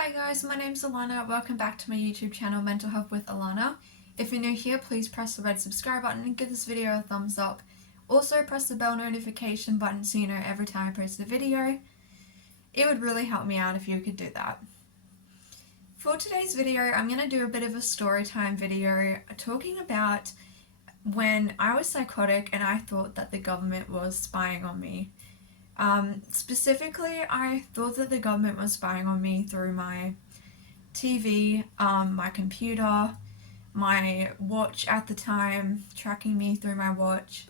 Hi guys, my name's Alana. Welcome back to my YouTube channel, Mental Health with Alana. If you're new here, please press the red subscribe button and give this video a thumbs up. Also press the bell notification button so you know every time I post a video. It would really help me out if you could do that. For today's video, I'm going to do a bit of a story time video talking about when I was psychotic and I thought that the government was spying on me. Specifically, I thought that the government was spying on me through my TV, my computer, my watch at the time, tracking me through my watch.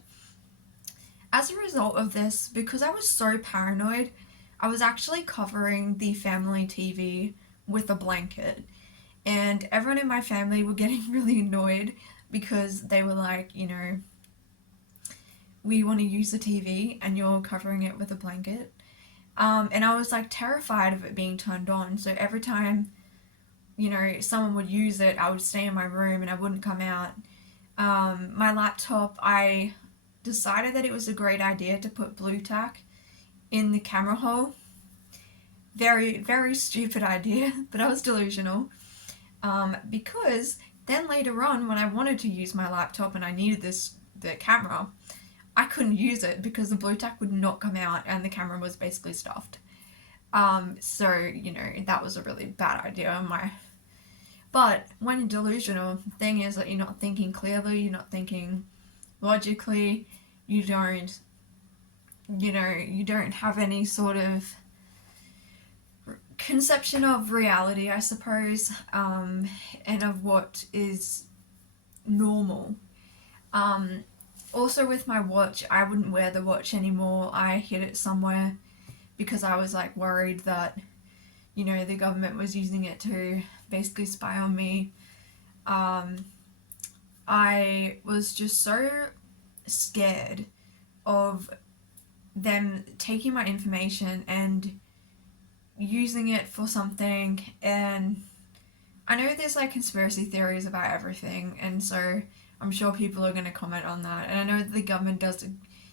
As a result of this, because I was so paranoid, I was actually covering the family TV with a blanket. And everyone in my family were getting really annoyed because they were like, we want to use the TV and you're covering it with a blanket. And I was like terrified of it being turned on. So every time, someone would use it, I would stay in my room and I wouldn't come out. My laptop, I decided that it was a great idea to put blue tack in the camera hole. Very, very stupid idea, but I was delusional. Because then later on, when I wanted to use my laptop and I needed the camera, I couldn't use it because the blue tack would not come out and the camera was basically stuffed. So, that was a really bad idea. But when you're delusional, the thing is that you're not thinking clearly, you're not thinking logically, you don't have any sort of conception of reality, I suppose, and of what is normal. Also with my watch, I wouldn't wear the watch anymore. I hid it somewhere because I was like worried that, the government was using it to basically spy on me. I was just so scared of them taking my information and using it for something. And I know there's like conspiracy theories about everything, and so I'm sure people are going to comment on that. And I know that the government does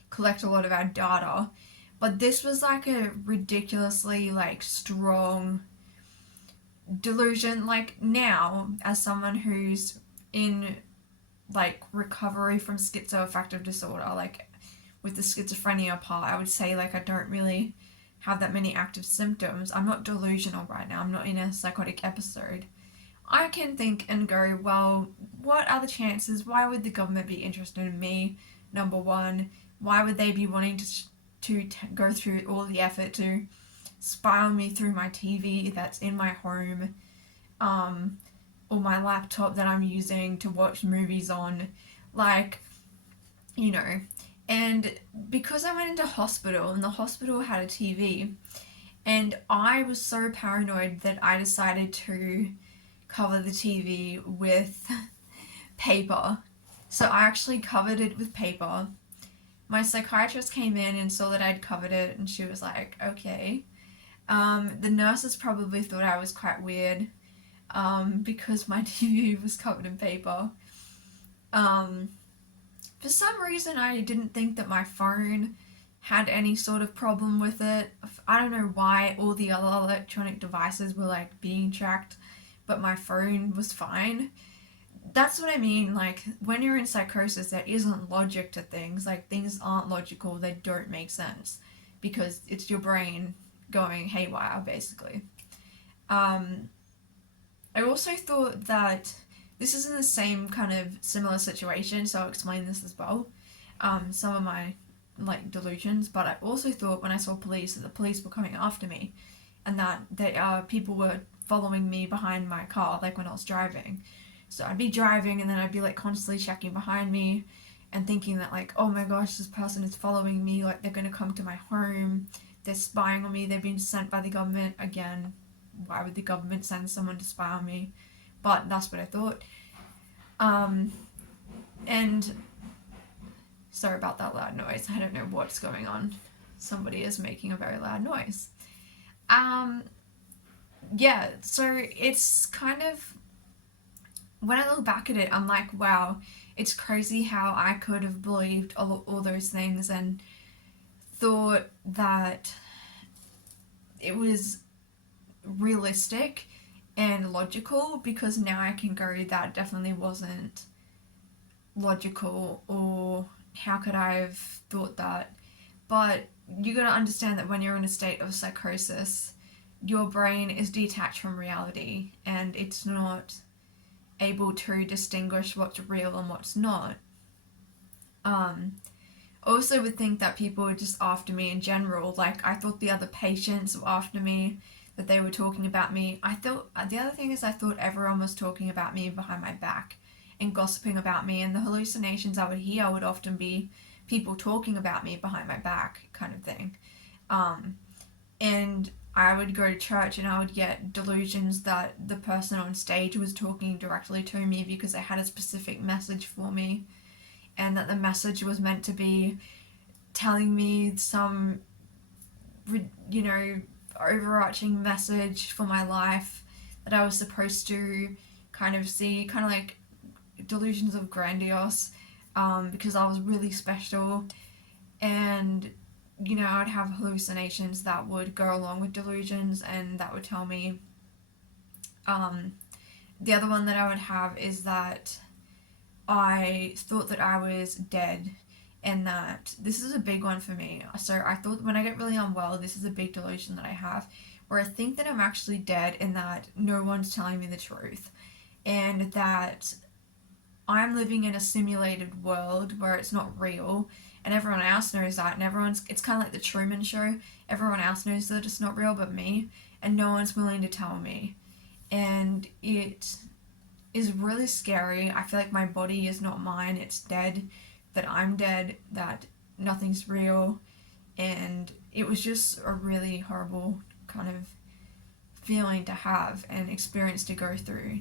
collect a lot of our data, but this was like a ridiculously strong delusion. Like now, as someone who's in recovery from schizoaffective disorder, with the schizophrenia part, I would say I don't really have that many active symptoms. I'm not delusional right now. I'm not in a psychotic episode. I can think and go, well, what are the chances? Why would the government be interested in me? Number one, why would they be wanting to go through all the effort to spy on me through my TV that's in my home, or my laptop that I'm using to watch movies on, And because I went into hospital and the hospital had a TV, and I was so paranoid that I decided to cover the TV with paper. So I actually covered it with paper. My psychiatrist came in and saw that I'd covered it, and she was like, okay. The nurses probably thought I was quite weird, because my TV was covered in paper. For some reason I didn't think that my phone had any sort of problem with it. I don't know why all the other electronic devices were being tracked, but my phone was fine. That's what I mean, when you're in psychosis, there isn't logic to things. Things aren't logical, they don't make sense, because it's your brain going haywire, basically. I also thought that this is in the same kind of similar situation, so I'll explain this as well. Some of my delusions, but I also thought when I saw police that the police were coming after me, and that people were following me behind my car, when I was driving. So I'd be driving and then I'd be constantly checking behind me and thinking that oh my gosh, this person is following me, they're gonna come to my home, they're spying on me, they've been sent by the government. Again, why would the government send someone to spy on me? But that's what I thought. And sorry about that loud noise. I don't know what's going on. Somebody is making a very loud noise. Yeah, so it's kind of, when I look back at it, I'm like, wow, it's crazy how I could have believed all those things and thought that it was realistic and logical, because now I can go, that definitely wasn't logical, or how could I have thought that? But you gotta understand that when you're in a state of psychosis, your brain is detached from reality and it's not able to distinguish what's real and what's not. Also would think that people were just after me in general. Like, I thought the other patients were after me, that they were talking about me. I thought, the other thing is, I thought everyone was talking about me behind my back and gossiping about me, and the hallucinations I would hear would often be people talking about me behind my back, kind of thing. And I would go to church and I would get delusions that the person on stage was talking directly to me because they had a specific message for me, and that the message was meant to be telling me some, overarching message for my life that I was supposed to kind of see, kind of like delusions of grandiose, because I was really special. And I'd have hallucinations that would go along with delusions, and that would tell me. The other one that I would have is that I thought that I was dead, and that this is a big one for me. So I thought, when I get really unwell, this is a big delusion that I have, where I think that I'm actually dead and that no one's telling me the truth, and that I'm living in a simulated world where it's not real, and everyone else knows that, and it's kind of like the Truman Show. Everyone else knows that it's not real but me, and no one's willing to tell me. And it is really scary. I feel like my body is not mine, it's dead, that I'm dead, that nothing's real, and it was just a really horrible kind of feeling to have and experience to go through.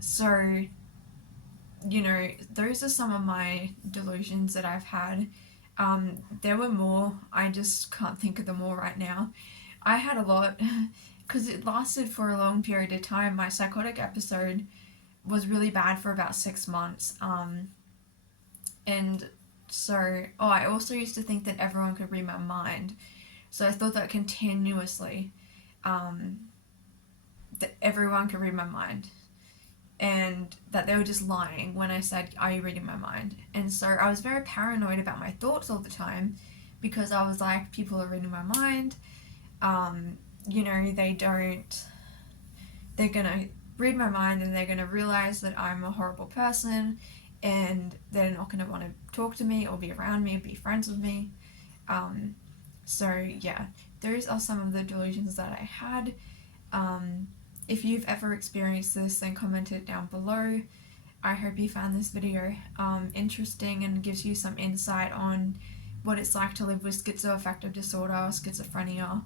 So, those are some of my delusions that I've had. There were more, I just can't think of them all right now. I had a lot, because it lasted for a long period of time. My psychotic episode was really bad for about 6 months. And so, I also used to think that everyone could read my mind. So I thought that continuously, that everyone could read my mind, and that they were just lying when I said, "Are you reading my mind?" And so I was very paranoid about my thoughts all the time, because I was like, people are reading my mind. They're gonna read my mind and they're gonna realize that I'm a horrible person, and they're not gonna want to talk to me or be around me or be friends with me. So yeah, those are some of the delusions that I had. If you've ever experienced this, then comment it down below. I hope you found this video interesting and gives you some insight on what it's like to live with schizoaffective disorder, schizophrenia.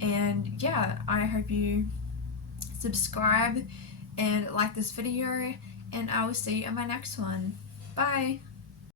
And yeah, I hope you subscribe and like this video, and I will see you in my next one. Bye!